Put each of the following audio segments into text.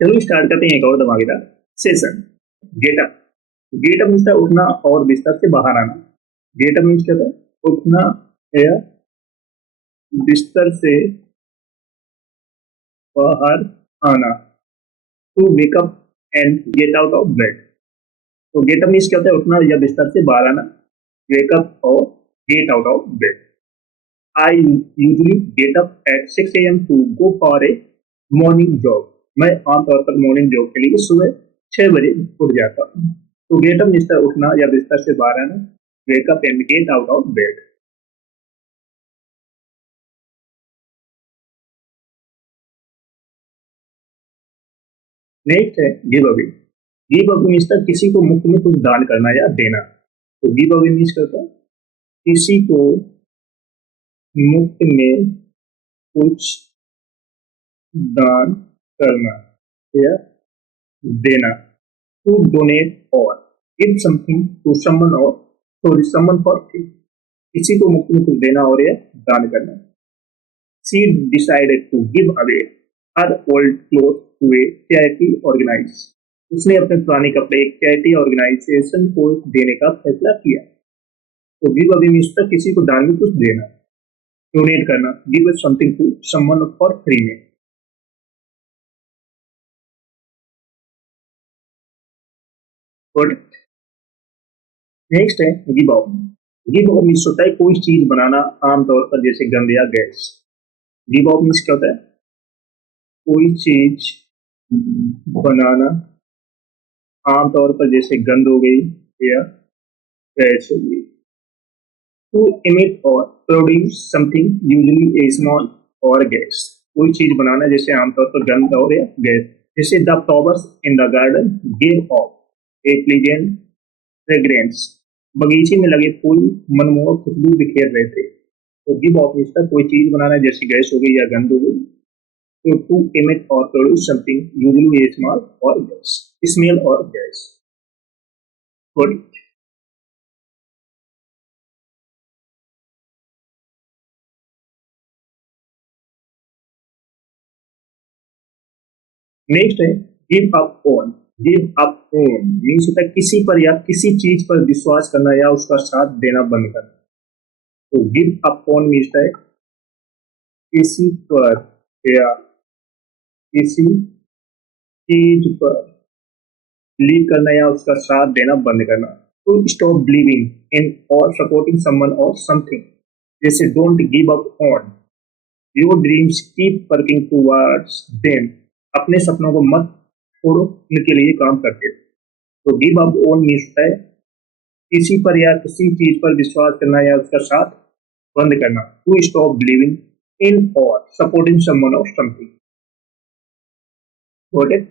चलो स्टार्ट करते हैं एक और धमाकेदार session. Get up. Gate up means उठना और बिस्तर से बाहर आना। गेट अप मीन्स क्या होता है? उठना या बिस्तर से बाहर आना। To wake up and get out of bed. तो गेट अप मीन्स क्या होता है? उठना या बिस्तर से बाहर आना। वेक अप और get out of bed. I usually get up at 6 AM to go for a morning job. मैं आमतौर पर मॉर्निंग जॉब के लिए सुबह 6 बजे उठ जाता हूँ। तो गेट अप मीन्स उठना या बिस्तर से बाहर आना। Wake up and get out of bed. Next है give away. Give away means किसी को मुफ्त में कुछ दान करना या देना। तो गिव अवे मीन्स करता है किसी को मुफ्त में कुछ दान करना या देना। टू डोनेट और गिव समथिंग टू समवन और सॉरी समवन फॉर फ्री। किसी को मुफ्त में कुछ देना और या दान करना। She decided to give away her old cloth to a charity organize. उसने अपने पुराने कपड़े एक चैरिटी ऑर्गेनाइजेशन को देने का फैसला किया। तो गिव अवे मीन्स किसी को दान में कुछ देना। डोनेट करना, give something to someone for free में। गुड। नेक्स्ट है give up. Give up means होता है कोई चीज बनाना, आमतौर पर जैसे गंद या गैस। गिव अप मीन्स क्या होता है? कोई चीज बनाना, आमतौर पर जैसे गंद हो गई या गैस हो गई। To emit or produce something usually a small or gas। कोई चीज बनाना जैसे आमतौर पर गंध और या गैस। जैसे the flowers in the garden gave off a pleasant fragrance। बगीचे में लगे फूल मनमोहक खुशबू बिखेर रहे थे। तो गिव ऑफ इसका कोई चीज बनाना जैसे गैस हो गई या गंध हो गई। तो to emit or produce something usually a small or gas, smell or gas। Good. Next है give up on. Give up on means होता है किसी पर या किसी चीज पर विश्वास करना या उसका साथ देना बंद करना। तो गिव अप ऑन मीन्स है किसी पर या किसी चीज पर बिलीव करना या उसका साथ देना बंद करना। टू स्टॉप बिलीविंग इन और सपोर्टिंग समवन और समथिंग। जैसे don't give up on your dreams, keep working towards them. अपने सपनों को मत छोड़ो, उनके लिए काम करते रहो। तो गिव अप ऑन मीन्स है किसी पर या किसी चीज पर विश्वास करना या उसका साथ बंद करना। टू स्टॉप बिलीविंग इन और सपोर्टिंग समवन और समथिंग। Got it?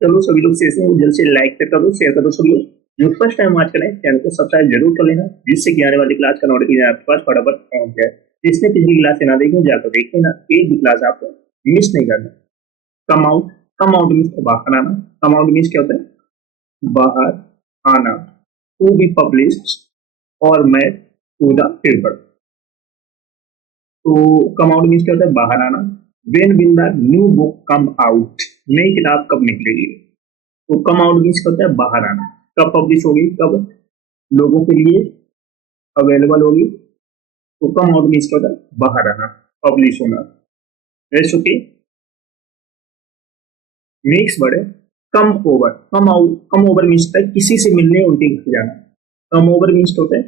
चलो सभी लोग सेशन को जल्द से लाइक कर दो, शेयर कर दो। सभी लोग जो फर्स्ट टाइम आज करें चैनल को सब्सक्राइब जरूर कर लेना, जिससे कि आने वाली क्लास का नोटिफिकेशन आपके पास फटाफट पहुंच जाए। जिसने पिछली क्लास से ना देखी हो जाकर देख लेना, एक भी क्लास आपको मिस नहीं करना। Come out. Come out means बाहर आना। कम आउट मीन्स क्या होता है? बाहर आना। टू बी पब्लिश और मेड टू द पेपर। तो कम आउट मीन्स क्या होता है? बाहर आना। When will the new book come out. नई किताब कब निकलेगी? तो कम आउट मीन्स क्या होता है? बाहर आना। कब पब्लिश होगी? कब लोगों के लिए अवेलेबल होगी? तो कम आउट मीन्स क्या होता है? बाहर आना, पब्लिश होना। Rest okay. नेक्स्ट वर्ड है come over. Come out, come over means होता है किसी से मिलने उनके घर जाना। कम ओवर मीन्स होता है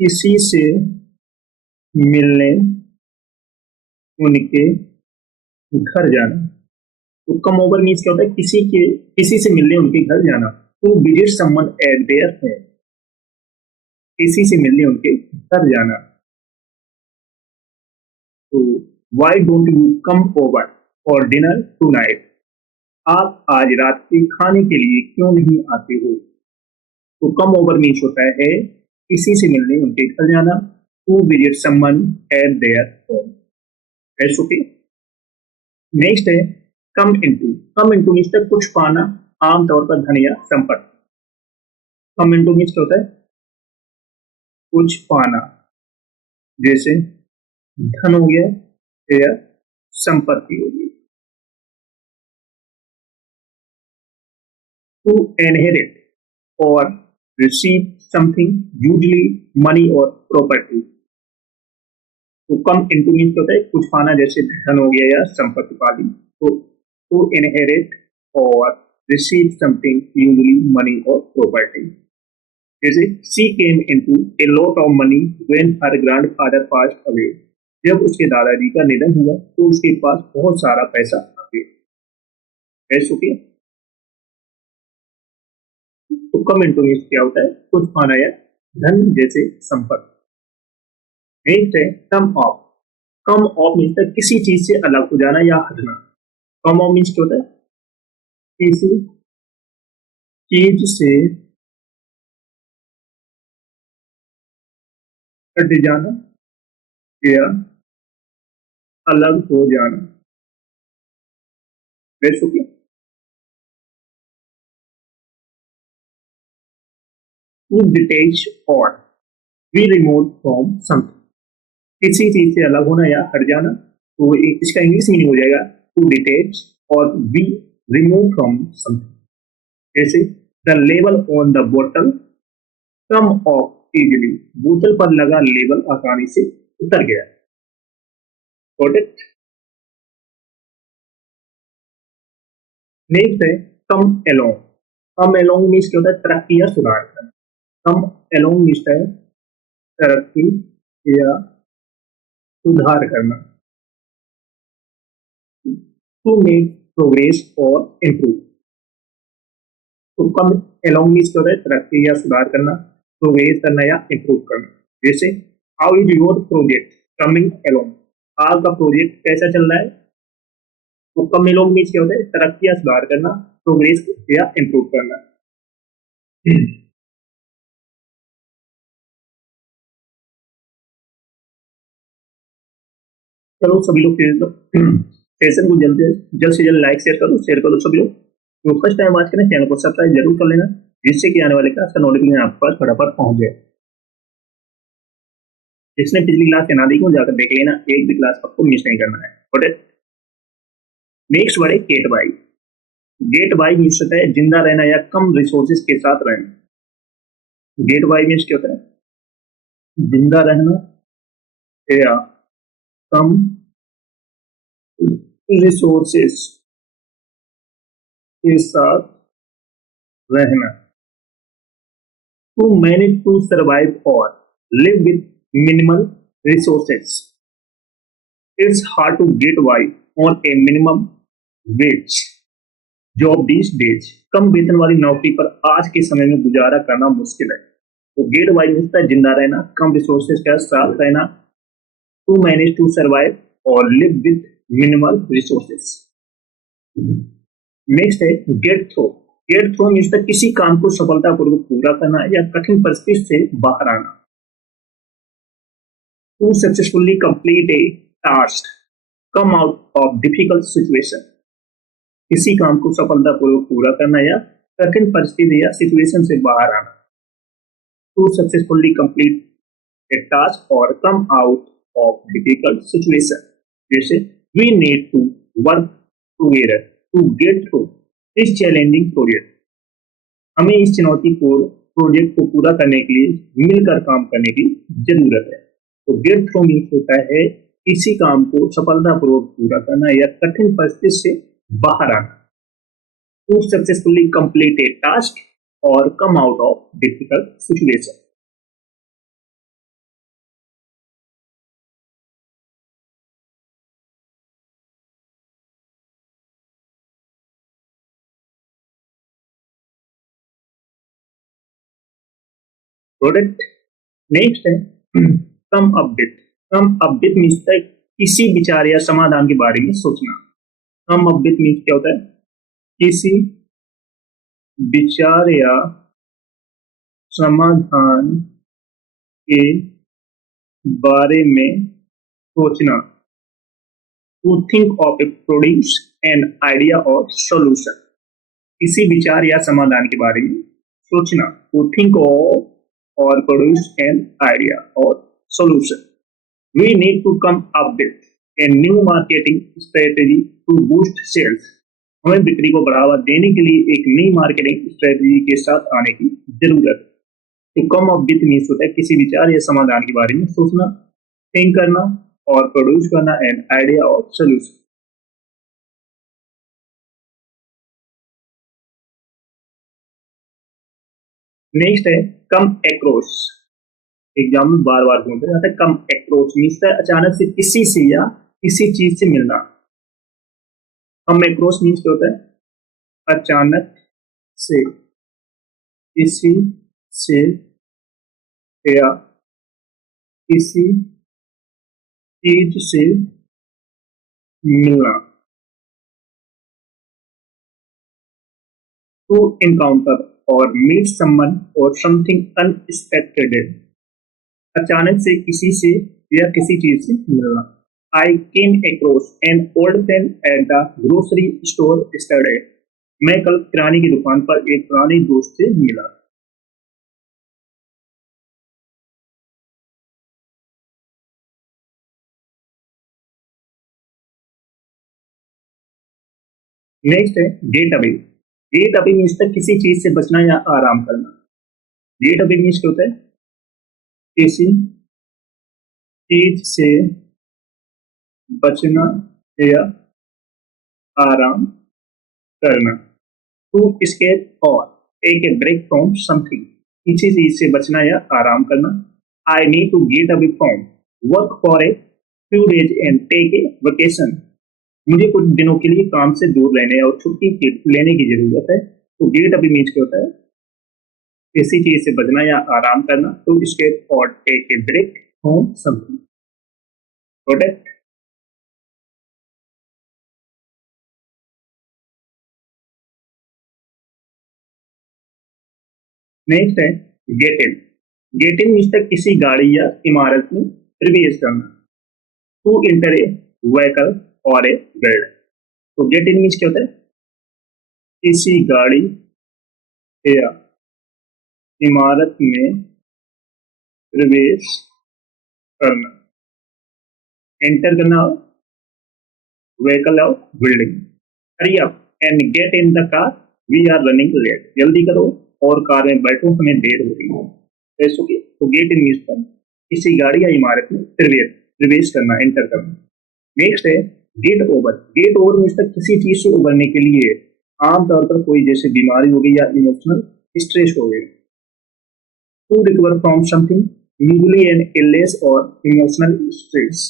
किसी से मिलने उनके घर जाना। तो कम ओवर मीन्स क्या होता है? किसी से मिलने उनके घर जाना। To visit someone at their home. किसी से मिलने उनके घर जाना। तो why don't you come over for dinner tonight. आप आज रात के खाने के लिए क्यों नहीं आते हो? तो कम ओवर मीन्स होता है किसी से मिलने उनके घर जाना। To visit someone at their home. That's okay. Next है come into. Come into means कुछ पाना, आमतौर पर धन या संपत्ति। कम इनटू मीन्स क्या होता है? कुछ पाना, जैसे धन हो गया या संपत्ति होगी। टू इनहेरिट और रिसीव समथिंग, यूजली मनी और प्रॉपर्टी। तो कम इनटू मीन्स होता है कुछ पाना, जैसे धन हो गया या संपत्ति पाली। तो टू इनहेरिट और रिसीव समथिंग, यूजली मनी और प्रॉपर्टी। जैसे she came into a lot of money when her grandfather passed away. जब उसके दादाजी का निधन हुआ तो उसके पास बहुत सारा पैसा आ गया। ऐसा क्या? तो कम इनटू मीन्स क्या होता है? कुछ पाना या धन जैसे संपत्ति। नेक्स्ट है कम ऑफ। कम ऑफ मीन्स किसी चीज से अलग हो जाना या हटना। कम ऑफ मीन्स क्या होता है? किसी चीज से हट जाना या अलग हो जाना। बेसिकली टू डिटेच और बी रिमूव फ्रॉम समथिंग। किसी चीज से अलग होना या हट जाना। तो इसका इंग्लिश मीनिंग हो जाएगा टू डिटेच और बी रिमूव फ्रॉम समथिंग। जैसे द लेबल ऑन द बोतल कम ऑफ इजिली। बोतल पर लगा लेबल आसानी से उतर गया। Got it? नेक्स्ट है कम एलोंग। कम एलोंग मीन्स क्या होता है? तरक्की या सुधार करना। कम एलोंग मीन्स है तरक्की या सुधार करना। टू मेक प्रोग्रेस और इम्प्रूव। तो कम एलोंग मीन्स क्या होता है? तरक्की या सुधार करना, प्रोग्रेस करना या इम्प्रूव करना। जैसे how is your project coming along. आपका प्रोजेक्ट कैसा चल रहा है? तो कम एलोंग मीन्स क्या होता है? तरक्की या सुधार करना, प्रोग्रेस या इम्प्रूव करना। चलो सभी लोग सेशन को जल्द से जल्द लाइक शेयर करो सभी लोग। तो फर्स्ट टाइम आज करें, चैनल को सब्सक्राइब जरूर कर लेना, जिससे कि आने वाले क्लास का नोटिफिकेशन आप पर फटाफट पहुंच जाए। जिसने पिछली क्लास से ना देखी हो जाकर देख लेना, एक भी क्लास आपको मिस नहीं करना है। ओके, नेक्स्ट वर्ड है get by. Get by means होता है जिंदा रहना या कम रिसोर्सेज के साथ रहना। गेट बाई मीन्स क्या होता है? जिंदा रहना या कम रिसोर्सेज के साथ रहना। टू मैनेज टू सर्वाइव और live with minimal resources. It's hard to get by on a minimum wage job these days. कम वेतन वाली नौकरी पर आज के समय में गुजारा करना मुश्किल है। तो गेट बाई मिलता है जिंदा रहना, कम रिसोर्सेज के साथ रहना, टू मैनेज टू सर्वाइव और live with minimal resources. Next है get through. Get through means किसी काम को सफलतापूर्वक पूरा करना या कठिन परिस्थिति से बाहर आना। To successfully complete a task, come out of difficult situation. किसी काम को सफलतापूर्वक पूरा करना या कठिन परिस्थिति या सिचुएशन से बाहर आना। To successfully complete a task और come out of difficult situation. जैसे we need to work together to get through this challenging project. हमें इस चुनौतीपूर्ण प्रोजेक्ट को पूरा करने के लिए मिलकर काम करने की जरूरत है। तो गेट थ्रू मीन्स होता है किसी काम को सफलतापूर्वक पूरा करना या कठिन परिस्थिति से बाहर आना। To successfully complete a task और come out of difficult situation. Product. Next है come update. Come update means किसी विचार या समाधान के बारे में सोचना। कम अपडेट मीन्स क्या होता है? किसी विचार या समाधान के बारे में सोचना। To think of a produce an idea और सॉल्यूशन। किसी विचार या समाधान के बारे में सोचना, टू थिंक ऑफ और प्रोड्यूस एन आइडिया और solution. We need to come up with a new marketing strategy to boost sales. हमें बिक्री को बढ़ावा देने के लिए एक नई मार्केटिंग स्ट्रेटजी के साथ आने की जरूरत है। तो कम अप विथ मीन्स होता है किसी विचार या समाधान के बारे में सोचना, थिंक करना और प्रोड्यूस करना an idea of solution. Next है कम एक्रोस। एग्जाम में बार बार पूछा जाता है कम एक्रोस मीन्स है अचानक से किसी से या किसी चीज से मिलना। कम एक्रोस मीन्स क्या होता है? अचानक से किसी से या किसी चीज से मिलना। टू एनकाउंटर और मीट समवन और समथिंग अनएक्सपेक्टेड। अचानक से किसी से या किसी चीज से मिलना। I came across an old friend at the grocery store yesterday. मैं कल किराने की दुकान पर एक पुराने दोस्त से मिला। नेक्स्ट है get away. Get away means तक किसी चीज से बचना या आराम करना। गेट अवे मीन्स क्या होता है? किसी चीज से बचना या आराम करना। टू escape और take a break from something. किसी चीज से बचना या आराम करना। I need to get away from work for a few days and take a vacation. मुझे कुछ दिनों के लिए काम से दूर रहने और छुट्टी लेने की जरूरत है। तो गेट अवे मीन्स क्या होता है? किसी चीज से बचना या आराम करना। टू escape और take a break from something. Protect. Next है get in. Get in means तक किसी गाड़ी या इमारत में प्रवेश करना। टू एंटर ए व्हीकल और ए बिल्डिंग। तो गेट इन मीन्स क्या होता है? किसी गाड़ी या इमारत में प्रवेश करना। एंटर करना व्हीकल और building. Hurry up and get in the car, we are running late. जल्दी करो और कार में बैठो, हमें देर हो रही है। तो गेट इन मीन्स पर किसी गाड़ी या इमारत में प्रवेश करना, एंटर करना। नेक्स्ट है get over. Gate over means तक किसी चीज से उबरने के लिए आमतौर पर कोई जैसे बीमारी हो गई या इमोशनल स्ट्रेस हो गई। To recover from something, usually an illness और इमोशनल स्ट्रेस।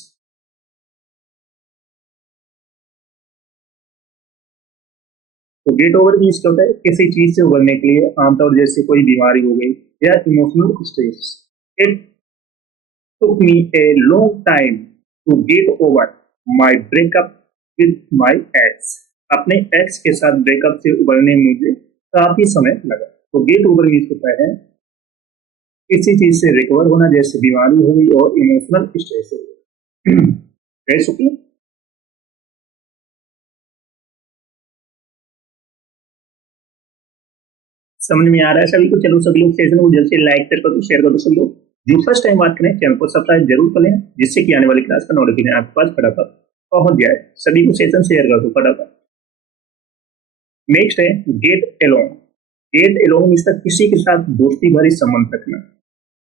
तो गेट ओवर मीन्स क्या होता है? किसी चीज से उबरने के लिए आमतौर जैसे कोई बीमारी हो गई या emotional stress. It took me a long time to get over my breakup with my ex. अपने एक्स के साथ ब्रेकअप से उबरने में मुझे काफी समय लगा। तो गेट ओवर मीन्स होता है किसी चीज से रिकवर होना, जैसे बीमारी हो गई और इमोशनल स्ट्रेस हो गई। कह चुकी। समझ में आ रहा है सभी को? चलो सभी लोग सेशन को जल्द से लाइक कर दो, शेयर कर दो। सब लोग जो फर्स्ट टाइम बात करें चैनल को सब्सक्राइब जरूर कर लें, जिससे कि आने वाली क्लास का नोटिफिकेशन आपके पास फटाफट पहुंच जाए। सभी को सेशन शेयर कर दो फटाफट। नेक्स्ट है get along. Get along means तक किसी के साथ दोस्ती भरे संबंध रखना।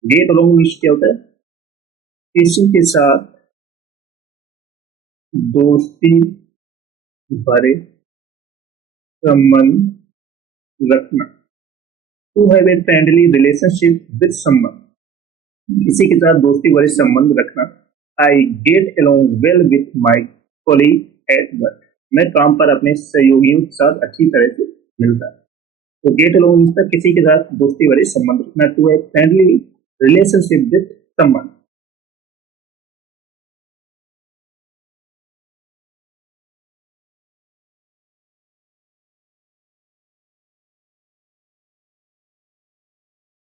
गेट अलोंग मीन्स क्या होता है? किसी के साथ दोस्ती भरे संबंध रखना। To have a friendly relationship with someone. किसी के साथ दोस्ती भरे संबंध रखना। I get along well with my colleague at work. मैं काम पर अपने सहयोगियों के साथ अच्छी तरह से मिलता है। तो गेट अलोंग मीन्स किसी के साथ दोस्ती भरे संबंध रखना। To have friendly relationship with someone.